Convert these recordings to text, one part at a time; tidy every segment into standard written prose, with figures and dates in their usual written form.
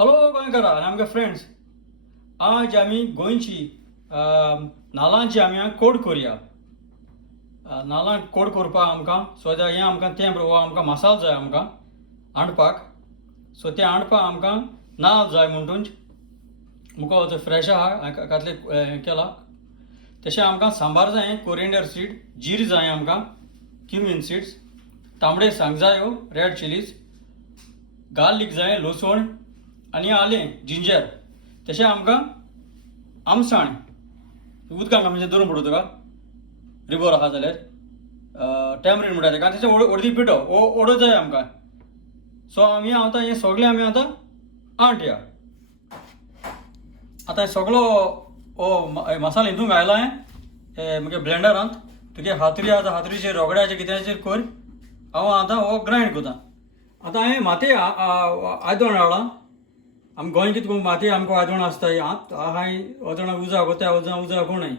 हॅलो गोंयकारा आनी आमगे फ्रेंड्स, आज आमी गोंयची नाल्लांची आमी कोड करुया. नाल्लां कोड करपाक आमकां सद्या हें आमकां तें हो आमकां मसालो जाय आमकां हाडपाक. सो तें हाडपाक आमकां नाल्ल जाय म्हणटूच मुको तो फ्रेश आहा घातले केला. तशें आमकां सांबार जाय, कोरिएंडर सीड, जीर जाय आमकां, क्युमीन सीड्स, तांबडे सांग जायो, रेड चिलीज, गार्लीक जाय, लसूण आनी आलें, जिंजर. तशें आमकां आमसाण उदकांत म्हणजे दवरून पडो तुका रिबर आहा जाल्यार टॅमरीन म्हणटा तेका. तशें अर्दी पिठो ओडो जाय आमकां. सो आमी आतां हें सगळें आमी आतां आंटया. आतां सगळो मसालो हितून घायला म्हगे ब्लेंडरांत. तुगे हातरी आसा हातरीचेर रगड्याचेर कित्याचेर कर. हांव आतां हो ग्रायंड करता. आतां हांवें माती आयदोण हाडलां. आमी गोंय कितें करून माती आमकां आयदोण आसता. हांवें अजोणाक उजा त्या उजा कोणाय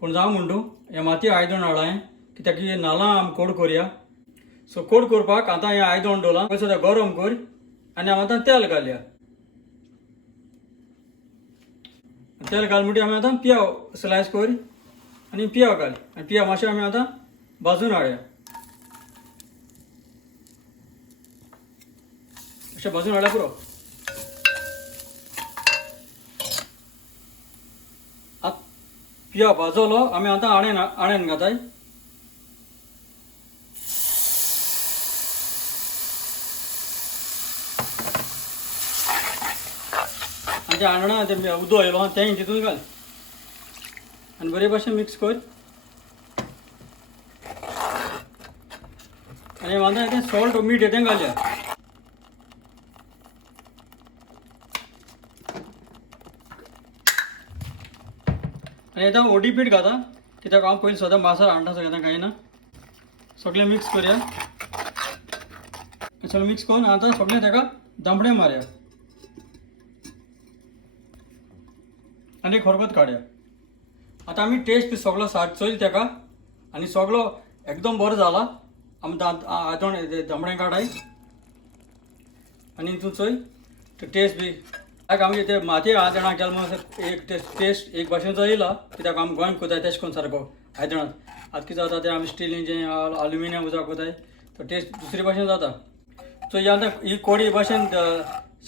पूण जावं म्हणटू हें माती आयदोण हाडलां हांवें, कित्याक की नाल्लां आमी कोड करुया. सो कोड करपाक आतां हें आयदोण दवरलां. पयलीं सद्या गरम कर आनी हांव आतां तेल घालया. तेल घाल म्हणटी आमी आतां पियाव स्लायस कर आनी पियाव घाल आनी पियाव मातशें आमी आतां भाजून हाडया. अशें भाजून हाडल्या पुरो. पियाव भाजलो आमी आतां आड्यान घाताय. आनी तें आडणा तें उदक येयलो तें तितून घाल आनी बरे भाशेन मिक्स कर. आनी आतां तें सॉल्ट मीठ तें घालया. आनी आतां ओडी पीठ घाता, कित्याक हांव पयलीं सद्या मसालो हाडटा सगळें कांय ना. सगळें मिक्स करया. सगळें मिक्स करून आतां सगळें ताका दांबडे मारया आनी खरगत काडया. आतां आमी टेस्ट सगळो चोयल ताका आनी सगळो एकदम बरो जाला. आमी आयदोण दांबडें काडाय आनी हितून चोय टेस्ट बी आमी ते माती आयदोणाक केला म्हणून एक टेस्ट एक भाशेचो येयला. कित्याक आमी गोंय कोताय तेश कोन्न सारको आयदोणांत. आतां कितें जाता तें आमी स्टिलीचें अल्युमिनियम उदक कोताय तो टेस्ट दुसरे भाशेन जाता. सो ही आतां ही कोडी भाशेन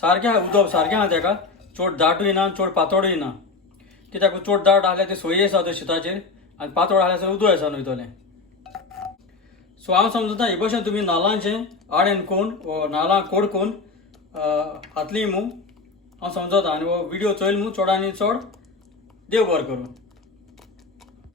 सारकें आहा, उदक सारकें आहा तेका. चड दाटूय ना चड पातळूय ना. कित्याक चड दाट आहल्यार ते सोय आसा तो शिताचेर आनी पातळ आहल्यार उदक आसा न्हय. सो हांव समजता हे भाशेन तुमी नाल्लांचें आडेन कोन्न नाल्लां कोड कोन्न हातली मू हांव समजता. आनी हो व्हिडिओ चोयल मू चड आनी चड देव बरें करूं.